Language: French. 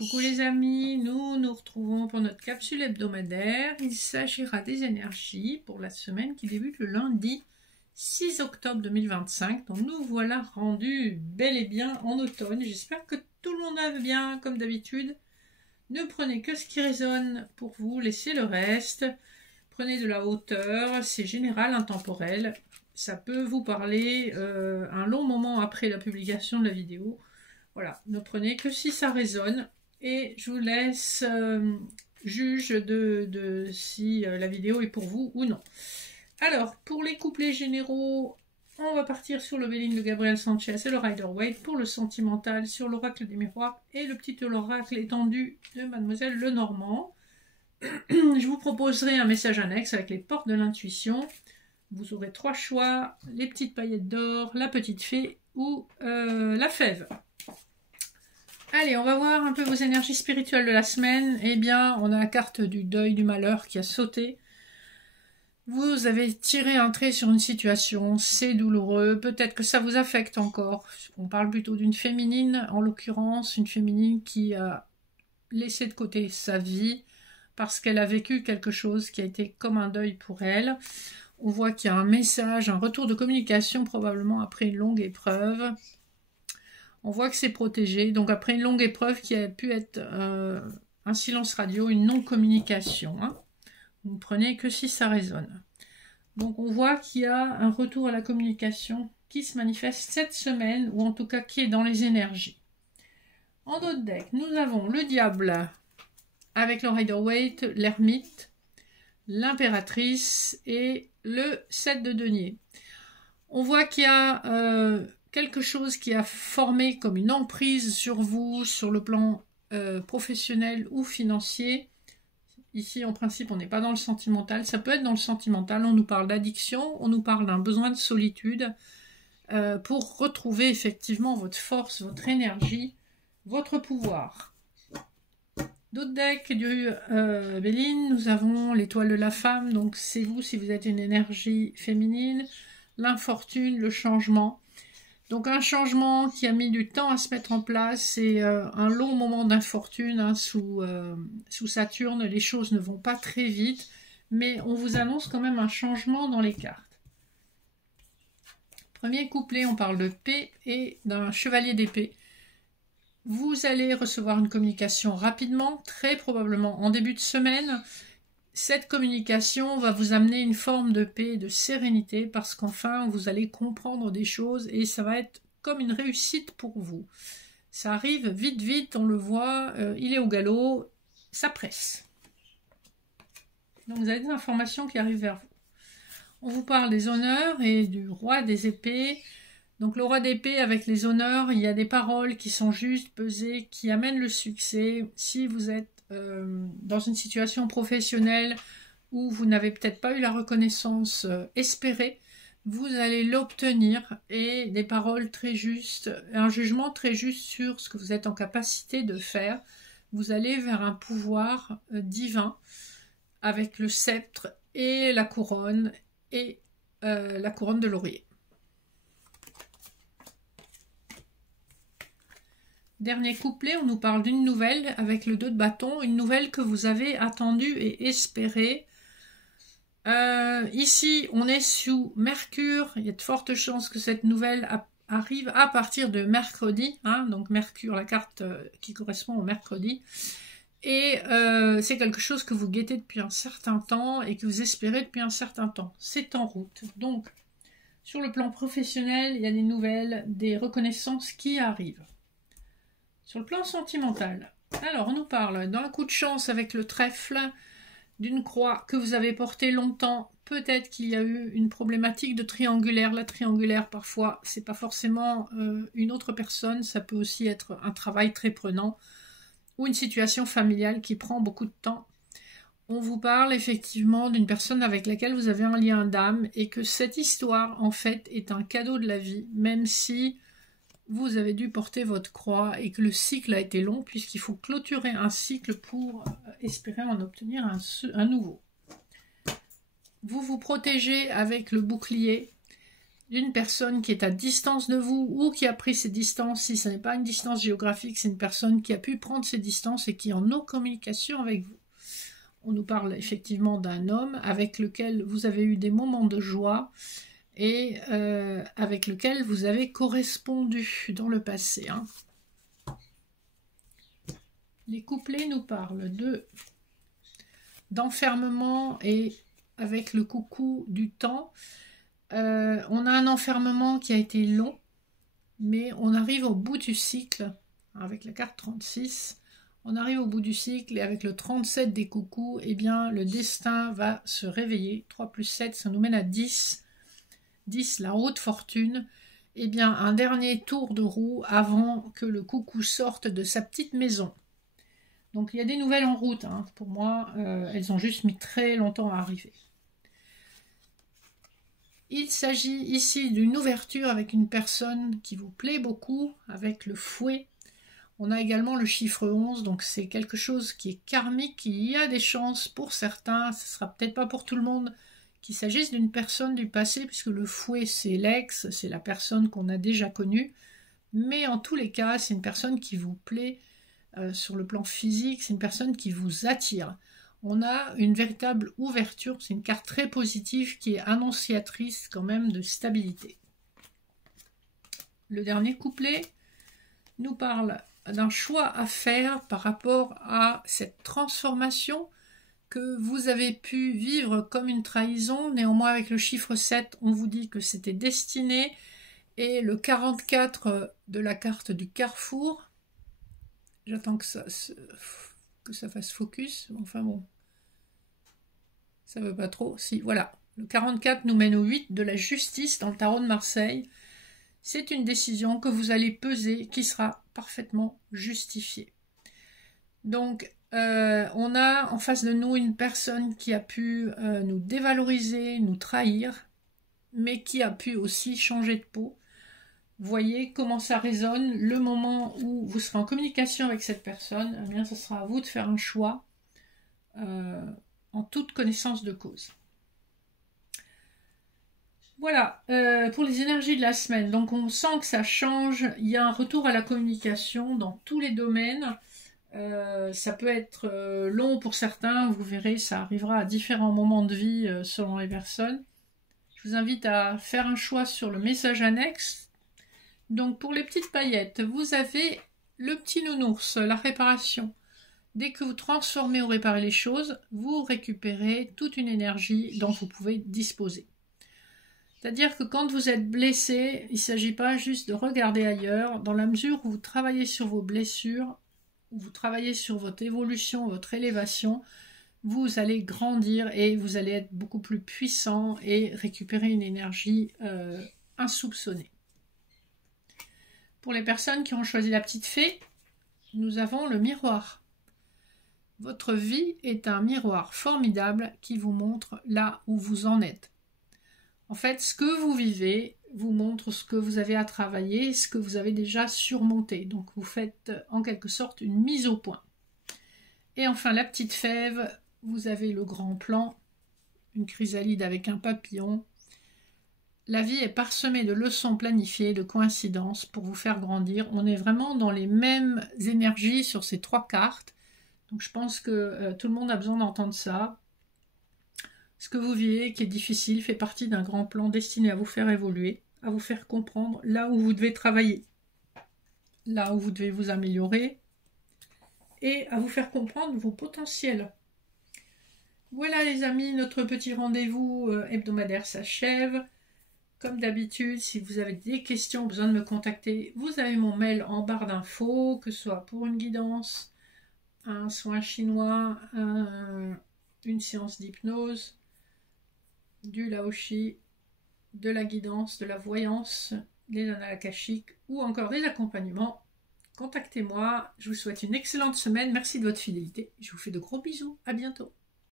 Coucou les amis, nous nous retrouvons pour notre capsule hebdomadaire. Il s'agira des énergies pour la semaine qui débute le lundi 6 octobre 2025. Donc nous voilà rendus bel et bien en automne. J'espère que tout le monde va bien comme d'habitude. Ne prenez que ce qui résonne pour vous, laissez le reste. Prenez de la hauteur, c'est général, intemporel. Ça peut vous parler un long moment après la publication de la vidéo. Voilà, ne prenez que si ça résonne. Et je vous laisse juge de si la vidéo est pour vous ou non. Alors, pour les couplets généraux, on va partir sur le Béline de Gabriel Sanchez et le Rider-Waite. Pour le sentimental, sur l'oracle des miroirs et le petit oracle étendu de Mademoiselle Lenormand. Je vous proposerai un message annexe avec les portes de l'intuition. Vous aurez 3 choix, les petites paillettes d'or, la petite fée ou la fève. Allez, on va voir un peu vos énergies spirituelles de la semaine. Eh bien, on a la carte du deuil, du malheur qui a sauté. Vous avez tiré un trait sur une situation, c'est douloureux. Peut-être que ça vous affecte encore. On parle plutôt d'une féminine, en l'occurrence, une féminine qui a laissé de côté sa vie parce qu'elle a vécu quelque chose qui a été comme un deuil pour elle. On voit qu'il y a un message, un retour de communication probablement après une longue épreuve. On voit que c'est protégé, donc après une longue épreuve qui a pu être un silence radio, une non-communication. Hein. Vous ne prenez que si ça résonne. Donc on voit qu'il y a un retour à la communication qui se manifeste cette semaine, ou en tout cas qui est dans les énergies. En d'autres decks, nous avons le diable avec le Rider-Waite, l'ermite, l'impératrice et le 7 de denier. On voit qu'il y a quelque chose qui a formé comme une emprise sur vous, sur le plan professionnel ou financier. Ici, en principe, on n'est pas dans le sentimental. Ça peut être dans le sentimental. On nous parle d'addiction, on nous parle d'un besoin de solitude pour retrouver effectivement votre force, votre énergie, votre pouvoir. D'autres decks du Béline, nous avons l'étoile de la femme. Donc, c'est vous si vous êtes une énergie féminine. L'infortune, le changement. Donc un changement qui a mis du temps à se mettre en place, c'est un long moment d'infortune hein, sous Saturne, les choses ne vont pas très vite, mais on vous annonce quand même un changement dans les cartes. Premier couplet, on parle de paix et d'un chevalier d'épée. Vous allez recevoir une communication rapidement, très probablement en début de semaine. Cette communication va vous amener une forme de paix et de sérénité parce qu'enfin vous allez comprendre des choses et ça va être comme une réussite pour vous. Ça arrive vite vite, on le voit, il est au galop, ça presse. Donc vous avez des informations qui arrivent vers vous. On vous parle des honneurs et du roi des épées. Donc le roi d'épée avec les honneurs, il y a des paroles qui sont justes, pesées, qui amènent le succès. Si vous êtes dans une situation professionnelle où vous n'avez peut-être pas eu la reconnaissance espérée, vous allez l'obtenir et des paroles très justes, un jugement très juste sur ce que vous êtes en capacité de faire. Vous allez vers un pouvoir divin avec le sceptre et la couronne de laurier. Dernier couplet, on nous parle d'une nouvelle avec le 2 de bâton, une nouvelle que vous avez attendue et espérée. Ici, on est sous Mercure, il y a de fortes chances que cette nouvelle arrive à partir de mercredi, hein, donc Mercure, la carte qui correspond au mercredi. Et c'est quelque chose que vous guettez depuis un certain temps et que vous espérez depuis un certain temps. C'est en route. Donc, sur le plan professionnel, il y a des nouvelles, des reconnaissances qui arrivent. Sur le plan sentimental, alors on nous parle d'un coup de chance avec le trèfle, d'une croix que vous avez portée longtemps. Peut-être qu'il y a eu une problématique de triangulaire. La triangulaire, parfois, c'est pas forcément une autre personne. Ça peut aussi être un travail très prenant ou une situation familiale qui prend beaucoup de temps. On vous parle effectivement d'une personne avec laquelle vous avez un lien d'âme et que cette histoire, en fait, est un cadeau de la vie, même si vous avez dû porter votre croix et que le cycle a été long puisqu'il faut clôturer un cycle pour espérer en obtenir un nouveau. Vous vous protégez avec le bouclier. d'une personne qui est à distance de vous ou qui a pris ses distances. Si ce n'est pas une distance géographique, c'est une personne qui a pu prendre ses distances et qui est en communication avec vous. On nous parle effectivement d'un homme avec lequel vous avez eu des moments de joie et avec lequel vous avez correspondu dans le passé. Hein. Les couplets nous parlent d'enfermement et avec le coucou du temps. On a un enfermement qui a été long, mais on arrive au bout du cycle, avec la carte 36, on arrive au bout du cycle et avec le 37 des coucous, eh bien le destin va se réveiller. 3 plus 7, ça nous mène à 10. 10, la haute fortune. Eh bien un dernier tour de roue avant que le coucou sorte de sa petite maison. Donc il y a des nouvelles en route, hein. Pour moi, elles ont juste mis très longtemps à arriver. Il s'agit ici d'une ouverture avec une personne qui vous plaît beaucoup, avec le fouet. On a également le chiffre 11, donc c'est quelque chose qui est karmique. Il y a des chances pour certains, ce ne sera peut-être pas pour tout le monde, qu'il s'agisse d'une personne du passé, puisque le fouet c'est l'ex, c'est la personne qu'on a déjà connue. Mais en tous les cas, c'est une personne qui vous plaît sur le plan physique, c'est une personne qui vous attire. On a une véritable ouverture, c'est une carte très positive qui est annonciatrice quand même de stabilité. Le dernier couplet nous parle d'un choix à faire par rapport à cette transformation que vous avez pu vivre comme une trahison. Néanmoins, avec le chiffre 7, on vous dit que c'était destiné. Et le 44 de la carte du carrefour, j'attends que ça fasse focus, enfin bon, ça veut pas trop, si, voilà. Le 44 nous mène au 8 de la justice dans le tarot de Marseille. C'est une décision que vous allez peser, qui sera parfaitement justifiée. Donc, on a en face de nous une personne qui a pu nous dévaloriser, nous trahir, mais qui a pu aussi changer de peau. Voyez comment ça résonne. Le moment où vous serez en communication avec cette personne, eh bien, ce sera à vous de faire un choix en toute connaissance de cause. Voilà, pour les énergies de la semaine. Donc on sent que ça change. Il y a un retour à la communication dans tous les domaines. Ça peut être long pour certains. Vous verrez, ça arrivera à différents moments de vie selon les personnes. Je vous invite à faire un choix sur le message annexe. Donc pour les petites paillettes, vous avez le petit nounours, la réparation. Dès que vous transformez ou réparez les choses, vous récupérez toute une énergie dont vous pouvez disposer. C'est-à-dire que quand vous êtes blessé, il ne s'agit pas juste de regarder ailleurs. Dans la mesure où vous travaillez sur vos blessures, où vous travaillez sur votre évolution, votre élévation, vous allez grandir et vous allez être beaucoup plus puissant et récupérer une énergie insoupçonnée. Pour les personnes qui ont choisi la petite fée, nous avons le miroir. Votre vie est un miroir formidable qui vous montre là où vous en êtes. En fait, ce que vous vivez vous montre ce que vous avez à travailler, ce que vous avez déjà surmonté. Donc vous faites en quelque sorte une mise au point. Et enfin, la petite fève, vous avez le grand plan, une chrysalide avec un papillon. La vie est parsemée de leçons planifiées, de coïncidences pour vous faire grandir. On est vraiment dans les mêmes énergies sur ces 3 cartes. Donc je pense que tout le monde a besoin d'entendre ça. Ce que vous vivez, qui est difficile, fait partie d'un grand plan destiné à vous faire évoluer, à vous faire comprendre là où vous devez travailler, là où vous devez vous améliorer, et à vous faire comprendre vos potentiels. Voilà les amis, notre petit rendez-vous hebdomadaire s'achève. Comme d'habitude, si vous avez des questions, besoin de me contacter, vous avez mon mail en barre d'infos, que ce soit pour une guidance, un soin chinois, une séance d'hypnose, du laoshi, de la guidance, de la voyance, des annales akashiques ou encore des accompagnements. Contactez-moi, je vous souhaite une excellente semaine, merci de votre fidélité, je vous fais de gros bisous, à bientôt.